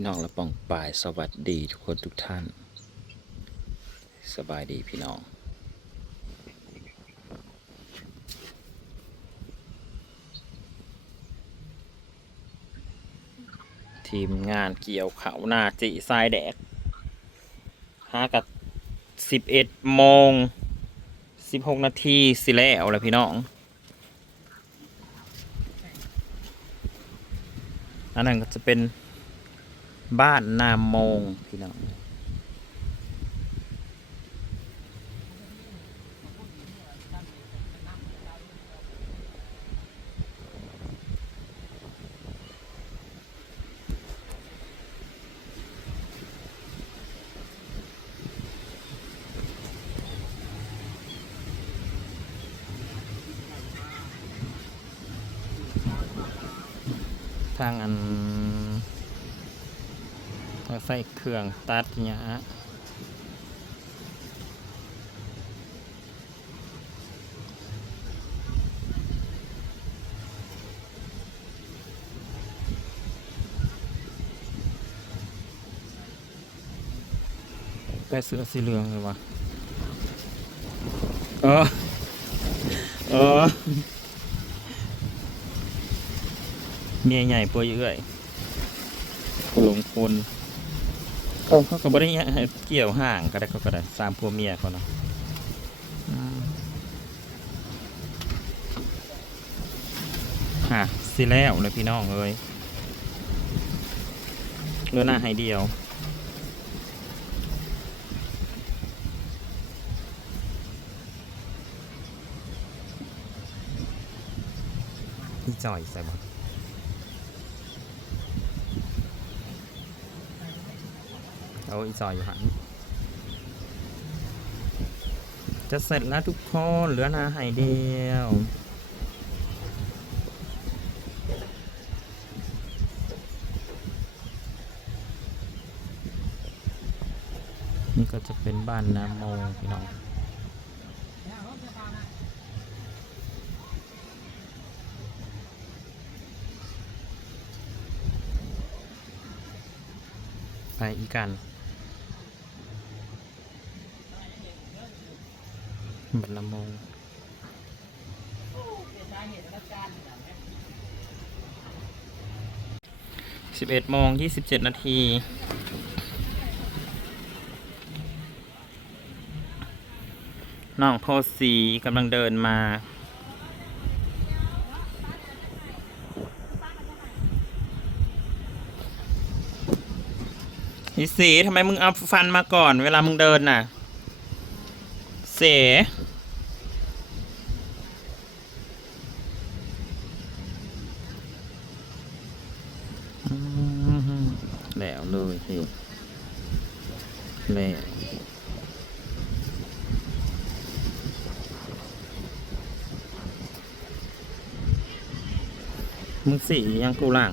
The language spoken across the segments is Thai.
พี่น้องและป่องปายสวัสดีทุกคนทุกท่าน สบายดีพี่น้องทีมงานเกี่ยวเขาวหน้าจิทรายแดกหากับสิบเอ็ดโมงสิบหกนาทีสิแล้วแหละพี่น้อง อันนั้นก็จะเป็น บ้านนามโมงพี่น้องทางอัน ใส่เครื่องตัดหยาแปะเสือสีเหลืองเลยวะเออ เออ เมียใหญ่ป่วยเอื่อยหลงคน เขาก็บ่ได้เกี่ยวห่างก็ได้เขาก็ได้สามผัวเมียเขาเนาะฮะสิแล้วเลยพี่น้องเอ้ยเรือหน้าให้เดียวพี่จ่อยใส่บ่ เอาอีจอยอยู่หันจะเสร็จแล้วทุกคนเหลือนาให้เดียวนี่ก็จะเป็นบ้านน้ำโมพี่น้องไปอีกกัน บันละมงสิบเอ็ดโมงยี่สิบเจ็ดนาทีน้องโพสีกำลังเดินมา อีสีทำไมมึงเอาฟันมาก่อน เวลามึงเดินน่ะ เสอืมแล้วเลยเฮ้ยแล้วมึง สียังกูหลัง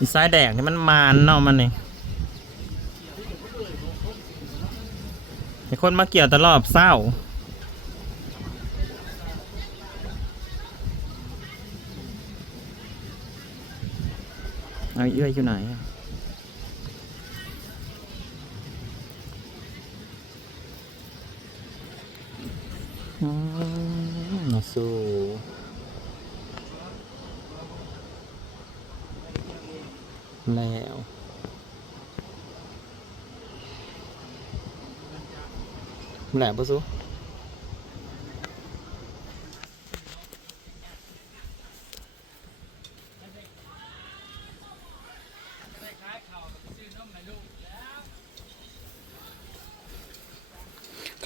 อีสายแดงนี่มันมานเนาะมันนี่ไอคนมาเกี่ยวตลอดเศร้าเอาเอื้อยอยู่ไหนอะ มาสู้แล้วแหละปะสู้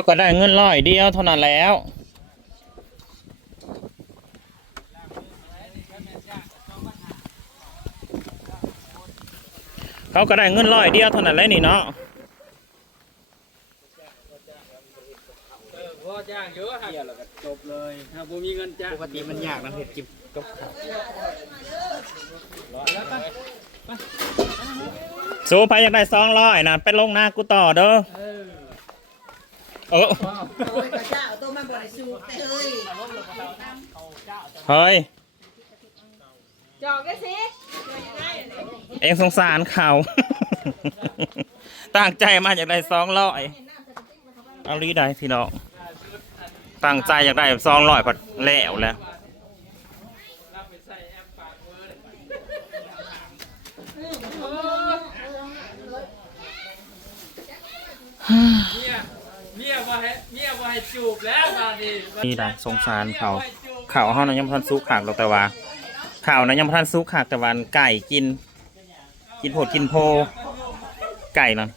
เขาก็ได้เงินร้อยเดียวเท่านั้นแล้วเขาก็ได้เงินร้อยเดียวเท่านั้นแหละนี่เนาะเออพ่อจ้างเยอะฮะเดี๋ยวเราก็จบเลยถ้าบ่มีเงินจ้างปกติมันยากนะเห็ดกิบกับข้าวแล้วปะสูพายอยากได้สองร้อยนะไปลงหน้ากูต่อเด้อ เออเออโอ้ยข้าเจ้าตัวมาบริสุทธิ์เฮ้ยเฮ้ย จอกได้สิเองสงสารเขา ตั้งใจมาอยากได้สองร้อยเอาลีได้พี่น้อง ตั้งใจอยากได้สองร้อยพัดแล้วแหล้วรั บไปใส่แอปปากเวอร์เลยเมียเมียว่าให้เมียว่าให้จูบแล้วบาดนี้นี่ได้สงสารเขาเขาเขานะยังพันซุกขากหรอกแต่ว่า ข่าวนะยังพันซุกขากแต่วันไก่กิน กินโผดกินโพ ไก่นะ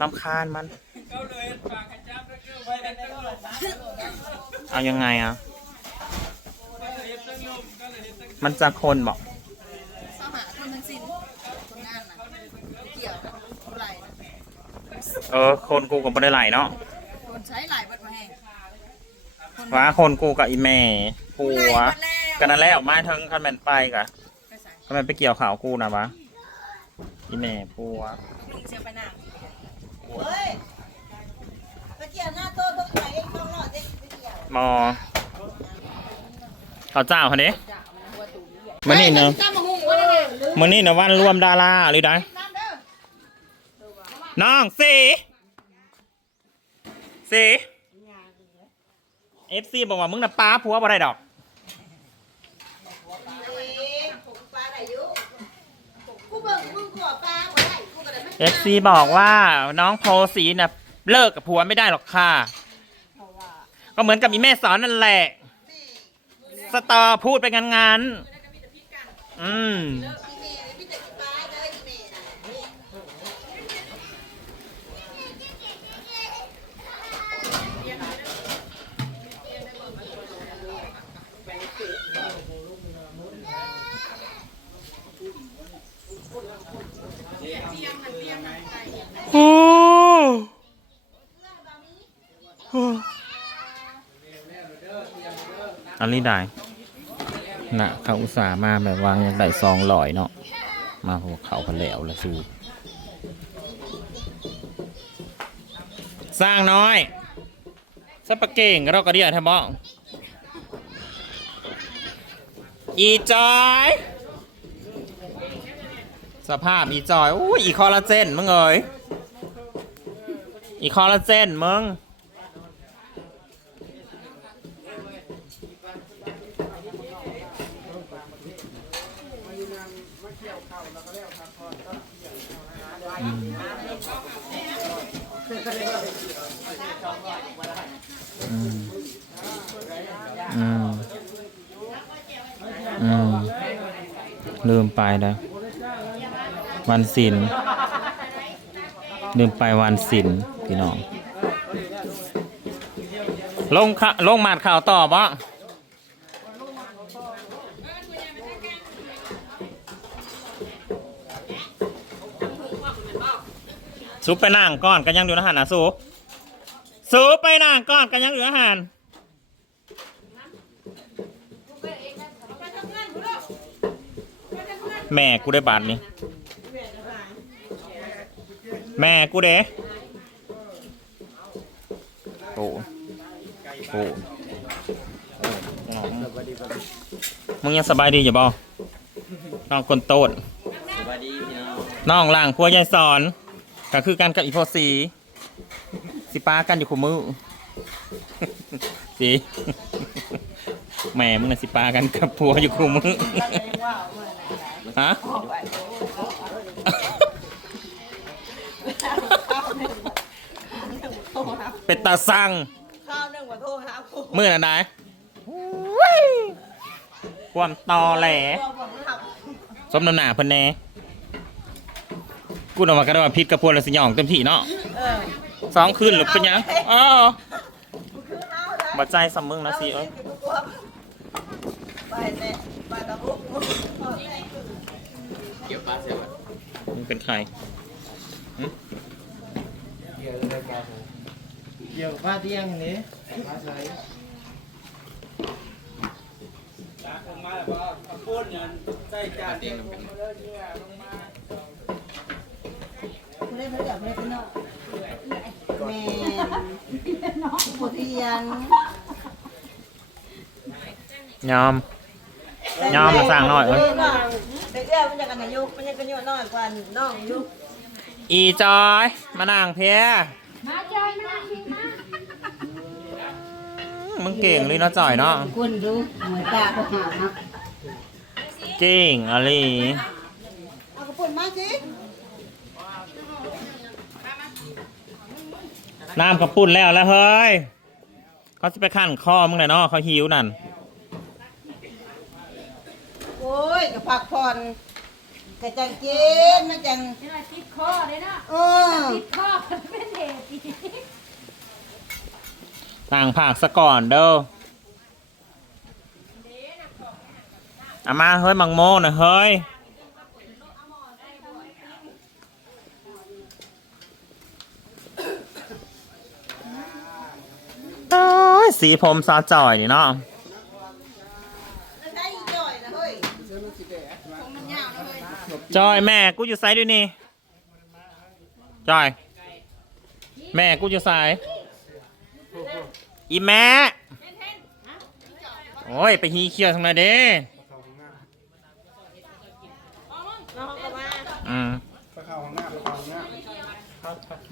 ลำคาญมัน เขาเลยปากให้จับแล้วก็ไว้ให้ตั้งลมเอายังไงอะ ก็เลยเฮ็ดตั้งลมก็เลยเฮ็ดตั้งมันจะคนบอกสหาคนทั้งสิ้นคนงานน่ะเกี่ยวกับอะไรเออ คนกูก็ไม่ได้ไหลเนาะคน ใช้หลายบัดมาแห้งว่าคนกูกับอีแม่ผัวบัดแล้วกันนั่นแหละมาทั้งคันแมนไปกะไปใส่คันแมนไปเกี่ยวข่าวกูนะวะอีแม่ผัวลุงเสียไปหน้าเฮ้ยตะเกียบหน้าโต๊ะต้องใส่ต้องรอดเด็กตะเกียบมอเขาเจ้าเขาเด้มันนี่เนาะตั้มมาหุงไว้เลยมันนี่นะวันรวมดาราหรือไดน้องสี สีเอฟซีบอกว่ามึงน่ะป้าผัวบ่ได้ดอกเองผมปลาไหนยุกูเบิ่งมึงกูว่าปลาบ่ได้กูก็ได้ไม่เอฟซีบอกว่าน้องโพสีน่ะเลิกกับผัวไม่ได้หรอกค่ะ ก็เหมือนกับอีแม่สอนนั่นแหละ สตอพูดไปงั้นงั้นๆอืม อีเมย์พี่จะกินปลาเด้ออีเมย์น่ะ โอ้อันนี้ได้น่ะเขาอุตส่าห์มาแบบวางยังได้ซองลอยเนาะ มาหัวเขาพันแล้วละสู้สร้างน้อยสปะเก่งเราก็เดียวแทบบ้องอีจอย สภาพอีจอยอุ้ยอีคอลลาเจนมึงเอ้ยอีคอลลาเจนมึงลืมไปแล้ว วันศิลลืมไปวันศิลพี่น้อง ลงข่าลงมาดข่าวต่อบ่ซุปไปนั่งก่อนกันยังอยู่อาหารนะซุปซุปไปนั่งก่อนกันยังอยู่อาหารแม่กูได้บาทนี้ แม่กูเด้โอ้โอ้มึงยังสบายดีอยู่บ่น้องคนโตดสวัสดีพี่น้องน้องล่างพัวยายสอน ก็คือกันกับอีโพสีสิป้ากันอยู่คู่มือสิแม่มึงน่ะสิป้ากันกับผัวอยู่คู่มือฮะ เป็นตาสั่งข้าวนึ่งว่าโทรหากูมือน่ะนายความตอแหล บอกผมขับสมน้ำหนาเพิ่นแน่กูนออกมาก็ได้ว่าพิษกับพวกเราสิหย่องเต็มที่เนาะเออสองคืนหรือเป็นหยังอ๋อคือเอาได้บัดใจสำมึงนะสิเอ้ยไปแน่ไปตะบุกเกี่ยวปลาเสียวะมึงเป็นใครเกี่ยวเลยปลา เกี่ยวปลาเตี้ยงอันนี้ปลาใสตากลงมาแล้วก็เอาปูนเงินใส่จานเดียวลงมาเลยเนี่ยลงมาไม่ได้ไม่ได้ไม่ได้เป็นนอกแม่หมดเทียนยอมยอมมาสั่งหน่อยเอ้ยเด็กเอื้อมันจะกันอายุมันจะกันอายุน้อยกว่าน้องอายุอีจอย มานั่งเพีย มาจอยมาชิมา มึงเก่งเลยเนาะจ่อยเนาะคุณดูหมวยตาก็หานะเก่งอะไรเอากระปุ่นมาสิน้ำกระปุ่นแล้วแล้วเฮ้ยเขาจะไปขั้นคอมึงเลยเนาะเขาหิวนั่นโอ้ยกับผักผ่อนกระจังกินมันจังนี่ละติดคอเลยเนาะเออติดคอเป็นเหตุอีก ต่างผากซะก่อนเด้ออามาเฮ้ยมังโมหน่อยเฮ้ยสีผมซาจ่อยนี่เนาะจ่อยนะเฮ้ยผมมันยาวนะเฮ้ยจอยแม่กูอยู่ไซด์ด้วยนี่จอย แม่กูอยู่ไซด์ อีแม่โอ้ย ไปฮีเคียวทางไหนเด้น้องก็มาอืม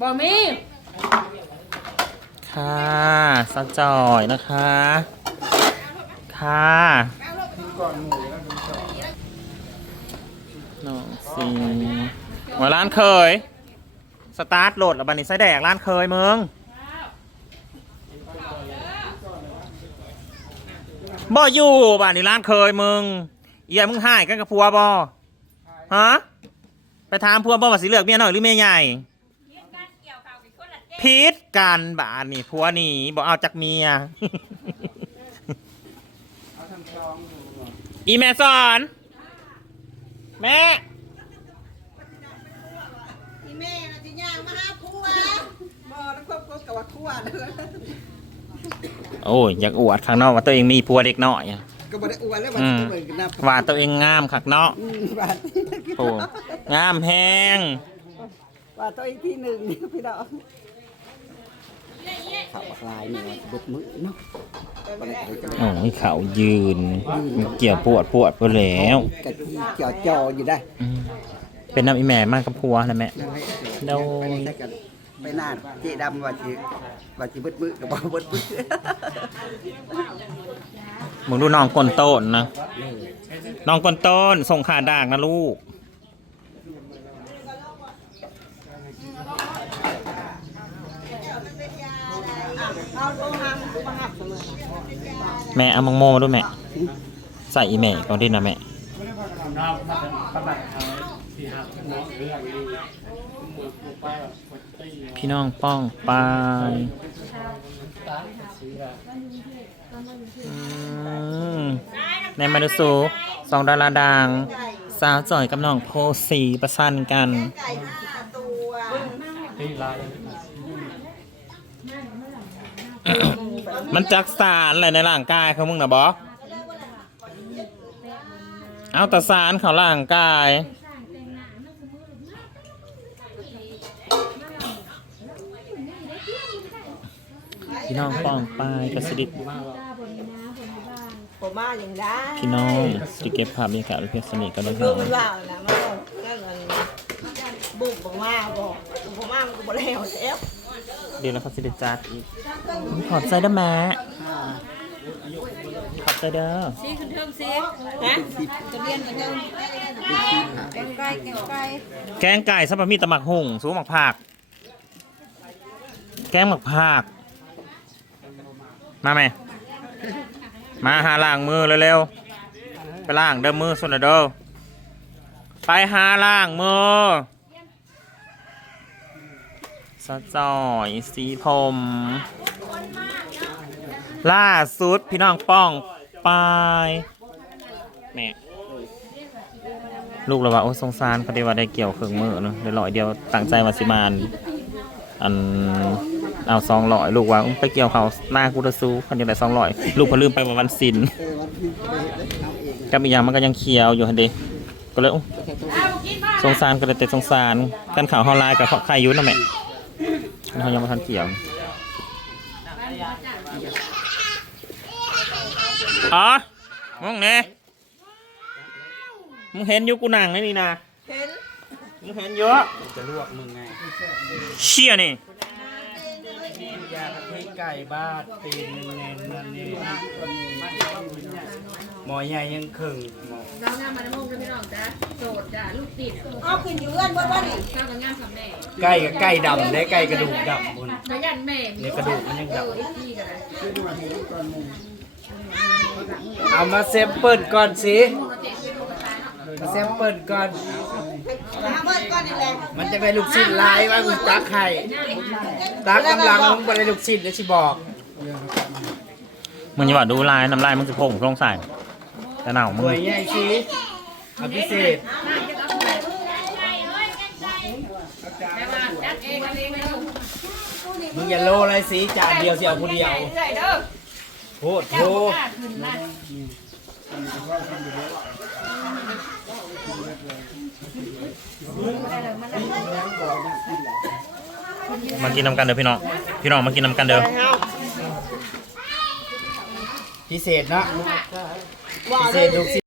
บ่มีค่ะสะจอยนะคะ ค่ะน้องสิว่าร้านเคย สตาร์ทโหลดแล้วบันนี้ไส้แดกร้านเคยมึง บ่อยู่บ้านนี้ร้านเคยมึงเอียมึงหายกันกับผัวบ่ฮะไปถามผัวบ่ว่าสิเลือกเมียน้อยหรือเมียใหญ่พิษกันบ้านนี่ผัวนี่บ่เอาจากเมียอีแม่สอนแม่อีแม่น่ะสิย่างมาหาผัวบ่แล้วควบคุมกับว่าผัวเด้อ โอ้ยอยากอวดข้างนอกว่าตัวเองมีผัวเด็กน้อยอะก็บ่ได้อวดแล้วว่าอืมสิเบิ่งกันนับว่าตัวเองงามคักเนาะอืมว่าโอ้งามแฮงว่าตัวอีกที่หนึ่งนี่พี่น้องข่าวลายนี่ว่าเบิดมือเนาะบ่ได้ไปจังโอ้ยเขายืนเกี่ยวปวดปวดไปแล้วกะทิจ่อจออยู่ได้อืมเป็นน้ำอีแม่มากกับผัวนะแม่ นั่นแหละโดยไปกัน ไปนานเจดำว่าสิว่าสิเบิดมือก็บ่เบิดมือมึงดูน้องกนโต้นนะ น้องกนโต้นส่งขาดากนะลูกเอาโทรหามันกูมาหับเสมอแม่เอามังโมมาด้วยแม่ ใส่อีแม่ก่อนดินะแม่ พี่น้องป้องปายในมาดูสูสองดาราดังสาวจ่อยกับน้องโพสีประชันกันมันจักสารอะไรในร่างกายเขามึงนะบอเอาแต่สารเขาร่างกาย พี่น้องป้องปายกระสิดิผมมาอย่างได้พี่น้องจะเก็บภาพบรรยากาศไว้เพื่อสนิทกันนะคดูรับมันว่านะมันนั่นมันบุกผมมาบอกผมมามันก็บ่แล้วเอฟเดี๋ยวเราเขาสิเดจัดอีกขอบใจเด้อแม่ขอบใจเด้อ ซีขึ้นเทิงซีฮะจะเรียนกันเดิมแกงไก่แกงไก่แกงไก่ซับะหมี่ตะหมักหุ่งสูหมักผัก แกงหมักผัก มาไหมมาหาล้างมือเร็วๆไปล้างเด้อมือส่วนเด้อไปหาล้างมือสะจ่อยสีผมล่าสุดพี่น้องป้องปายแม่ลูกเราว่าโอ้สงสารเขาได้ว่าได้เกี่ยวเครื่องมือเนาะได้ลอยเดียวตั้งใจว่าสิมานอัน เอาซองลอยลูกว่าอุ้มไปเกี่ยวเขาหน้ากูจะสู้คันเดียวแต่ซองลอยลูกพอลืมไปว่าวันศิลเออวันที่ไปเฮ็ดได้เอาเองกับอีกอย่างมันก็ยังเคียวอยู่ฮันเดก็เลยอุ๊ยแต่ตัวสงสารก็เลยแต่สงสารกันข่าวเฮาไลน์กับใครอยุ่นะแม่เขายังมาทันเกี่ยวอ๋อมองเนี่ยมึงเห็นอยู่กูหนังนี่นี่นะเห็นมึงเห็นเยอะจะลวกมึงไงเชี่ยนี่ ยากะทิไก่บ้าดตีนเน้นนั่นนี่หมอใหญ่ยังครึ่งหมอเรางานมาในห้องจะพี่น้องจ้ะโสดจ้ะลูกติดเอาขึ้นอยู่เอื้อนบ่ว่านี่เจ้ากับงานสำแม่ไก่กับไก่ดำได้ไก่กระดูกดำบนขยันแม่เนี่ยกระดูกมันยังดำเอออีกที่กันเลยเอามาเซมเปิลก่อนสิมาเซมเปิลก่อนหาเบิดก่อนนี่แหละมันจะได้ลูกชิ้นลายว่ามึงตักไข่ ตักกำลังมึงไปได้ลูกชิ้นเดี๋ยวชิบอกมึงอย่าว่าดูลายน้ำลายมึงจะโผล่ลงใส่แต่หนาวมึสงวยใหญ่สิอภิเศษแต่ว่าจัดเองกันเองเลยมึงอย่าโลอะไรสิจานเดียวสิเอาคนเดียวเรื่อยเด้อโค มากินน้ำกันเด้อพี่น้อง พี่น้องมากินน้ำกันเด้อพิเศษเนาะพิเศษลูกศิษย์